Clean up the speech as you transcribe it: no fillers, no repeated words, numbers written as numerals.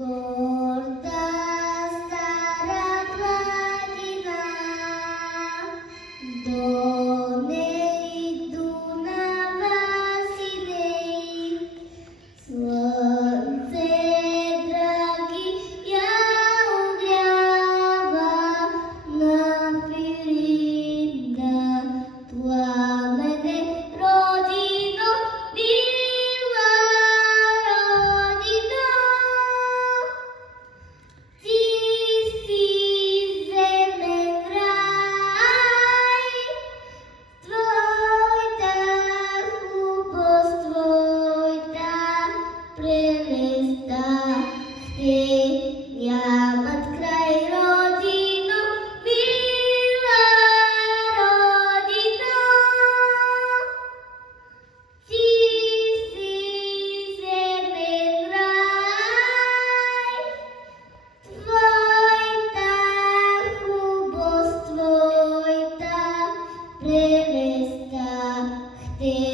Горда стара планина, до ней Дунава синей, слънце драги я огрява на Пиринда, пламене родино, мила родино. Ти си земен рай, твоята хубост, твоята прелеста, те нямат край, родино, мила родино. Ти си земен рай, твоята хубост, твоята прелеста, те